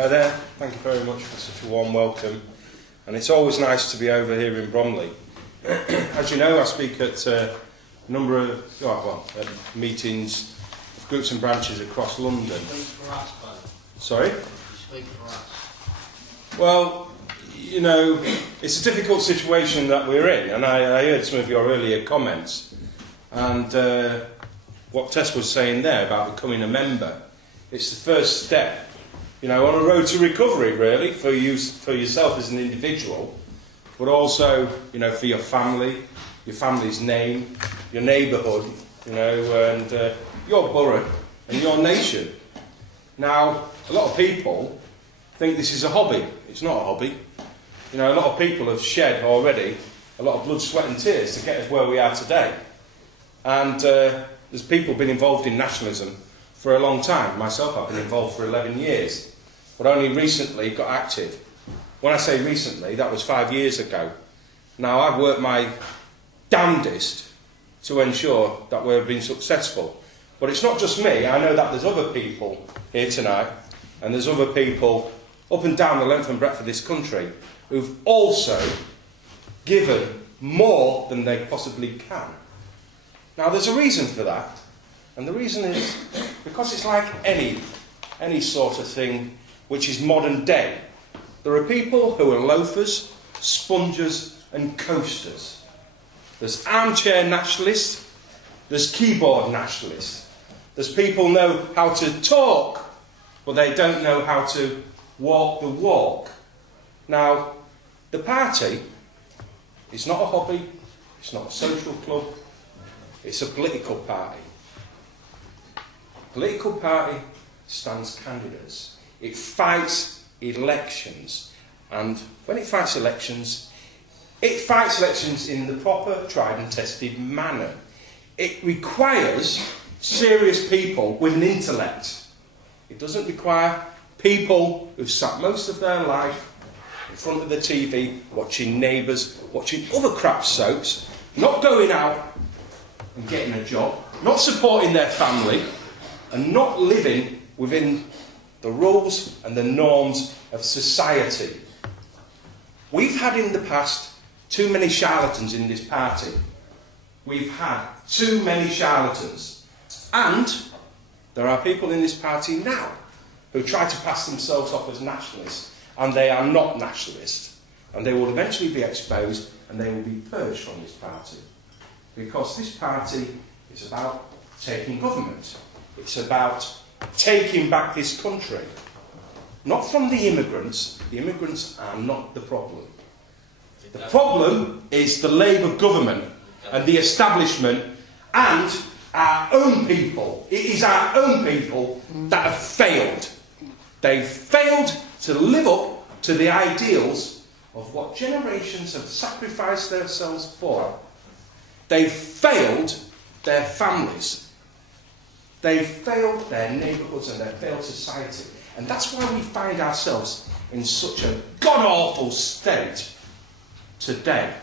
Hi there, thank you very much for such a warm welcome, and it's always nice to be over here in Bromley. As you know, I speak at a number of meetings, groups and branches across London. You speak for us, Bo. Sorry? You speak for us. Well, you know, it's a difficult situation that we're in, and I heard some of your earlier comments, and what Tess was saying there about becoming a member. It's the first step, you know, on a road to recovery, really, for yourself as an individual, but also, you know, for your family's name, your neighbourhood, you know, and your borough and your nation. Now, a lot of people think this is a hobby. It's not a hobby. You know, a lot of people have shed already a lot of blood, sweat and tears to get us where we are today. And there's people been involved in nationalism for a long time. Myself, I've been involved for 11 years, but only recently got active. When I say recently, that was 5 years ago. Now, I've worked my damnedest to ensure that we've been successful. But it's not just me. I know that there's other people here tonight, and there's other people up and down the length and breadth of this country who've also given more than they possibly can. Now, there's a reason for that, and the reason is because it's like any sort of thing which is modern day. There are people who are loafers, spongers and coasters. There's armchair nationalists, there's keyboard nationalists. There's people who know how to talk, but they don't know how to walk the walk. Now, the party is not a hobby, it's not a social club, it's a political party. A political party stands candidates. It fights elections. And when it fights elections in the proper, tried and tested manner. It requires serious people with an intellect. It doesn't require people who've sat most of their life in front of the TV, watching Neighbours, watching other crap soaps, not going out and getting a job, not supporting their family, and not living within the rules and the norms of society. We've had in the past too many charlatans in this party. We've had too many charlatans. And there are people in this party now who try to pass themselves off as nationalists, and they are not nationalists. And they will eventually be exposed and they will be purged from this party. Because this party is about taking government. It's about taking back this country. Not from the immigrants. The immigrants are not the problem. The problem is the Labour government and the establishment and our own people. It is our own people that have failed. They've failed to live up to the ideals of what generations have sacrificed themselves for. They've failed their families. They've failed their neighbourhoods and they've failed society. And that's why we find ourselves in such a god-awful state today,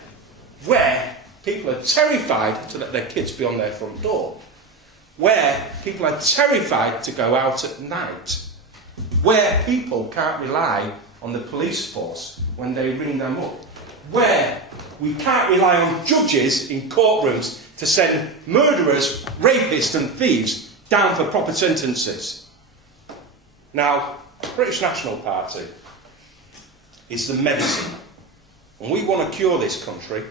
where people are terrified to let their kids be on their front door, where people are terrified to go out at night, where people can't rely on the police force when they ring them up, where we can't rely on judges in courtrooms to send murderers, rapists and thieves down for proper sentences. Now, the British National Party is the medicine. And we want to cure this country,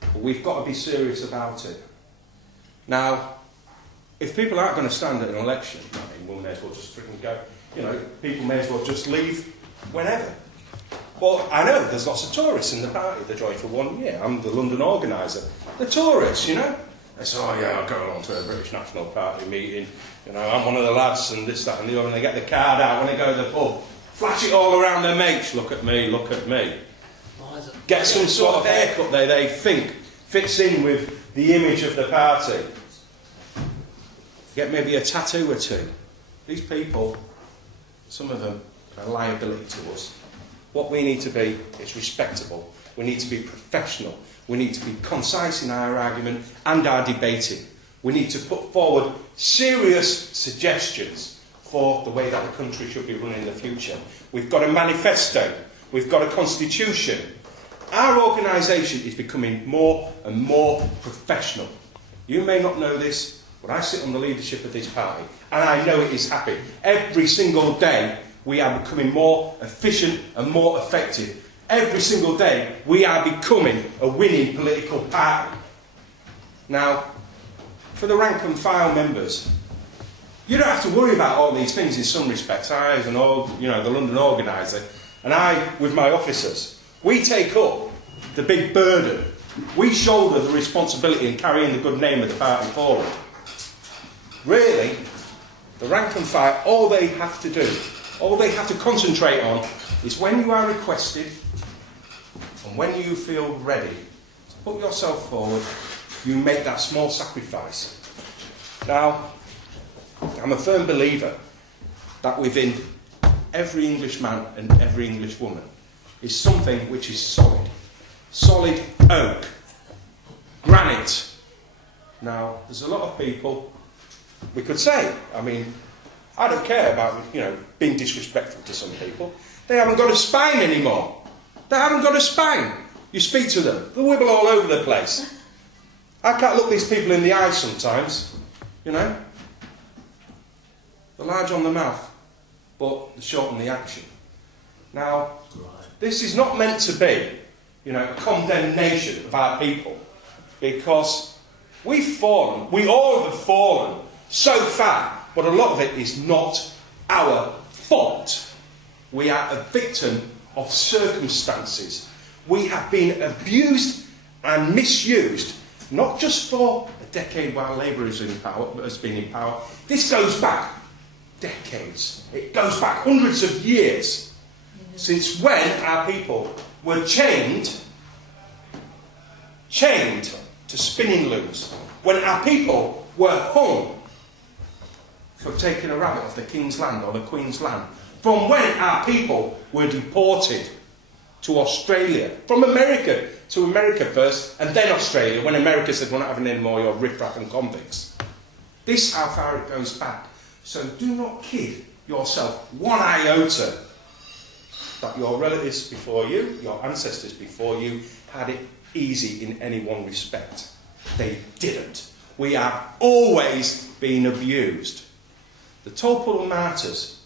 but we've got to be serious about it. Now, if people aren't going to stand at an election, I mean, we may as well just freaking go. You know, people may as well just leave whenever. Well, I know there's lots of tourists in the party. They join for 1 year. I'm the London organiser. The tourists, you know. They say, oh yeah, I'll go along to a British National Party meeting. You know, I'm one of the lads and this, that and the other. And they get the card out when they go to the pub. Flash it all around their mates. Look at me, look at me. Get some sort of haircut they think fits in with the image of the party. Get maybe a tattoo or two. These people, some of them, are a liability to us. What we need to be is respectable. We need to be professional. We need to be concise in our argument and our debating. We need to put forward serious suggestions for the way that the country should be run in the future. We've got a manifesto. We've got a constitution. Our organisation is becoming more and more professional. You may not know this, but I sit on the leadership of this party, and I know it is happy. Every single day, we are becoming more efficient and more effective. Every single day, we are becoming a winning political party. Now, for the rank and file members, you don't have to worry about all these things in some respects. I, as the London organiser, and I, with my officers, we take up the big burden. We shoulder the responsibility in carrying the good name of the party forward. Really, the rank and file, all they have to do, all they have to concentrate on is when you are requested and when you feel ready to put yourself forward, you make that small sacrifice. Now, I'm a firm believer that within every Englishman and every Englishwoman is something which is solid. Solid oak. Granite. Now, there's a lot of people, we could say, I mean, I don't care about, being disrespectful to some people. They haven't got a spine anymore. They haven't got a spine. You speak to them, they wibble all over the place. I can't look these people in the eyes sometimes, They're large on the mouth, but they're short on the action. Now, this is not meant to be, a condemnation of our people, because we've fallen, we all have fallen so far, but a lot of it is not our fault. We are a victim of circumstances. We have been abused and misused, not just for a decade while Labour has been in power. This goes back decades. It goes back hundreds of years since when our people were chained to spinning looms, when our people were hung for taking a rabbit off the King's land or the Queen's land, from when our people were deported to Australia, from America to America first, and then Australia, when America said, we're not having any more of your riff-raff and convicts. This is how far it goes back. So do not kid yourself one iota that your relatives before you, your ancestors before you, had it easy in any one respect. They didn't. We have always been abused. The Tolpuddle Martyrs,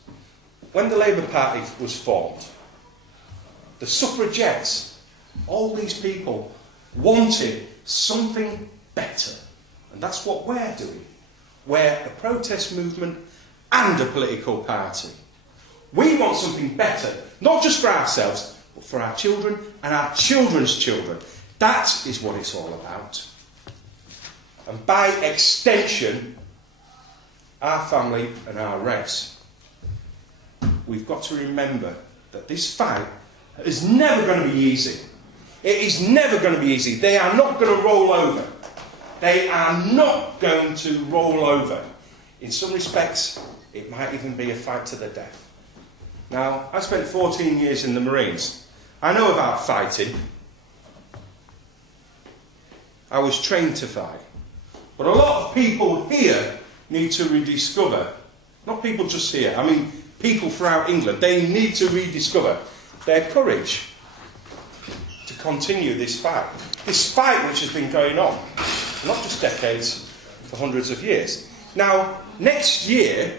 when the Labour Party was formed, the suffragettes, all these people wanted something better. And that's what we're doing. We're a protest movement and a political party. We want something better, not just for ourselves, but for our children and our children's children. That is what it's all about. And by extension, our family and our race. We've got to remember that this fight is never going to be easy. It is never going to be easy. They are not going to roll over. They are not going to roll over. In some respects, it might even be a fight to the death. Now, I spent 14 years in the Marines. I know about fighting. I was trained to fight. But a lot of people here need to rediscover, not people just here, I mean people throughout England, they need to rediscover their courage to continue this fight. This fight which has been going on, not just decades, for hundreds of years. Now, next year,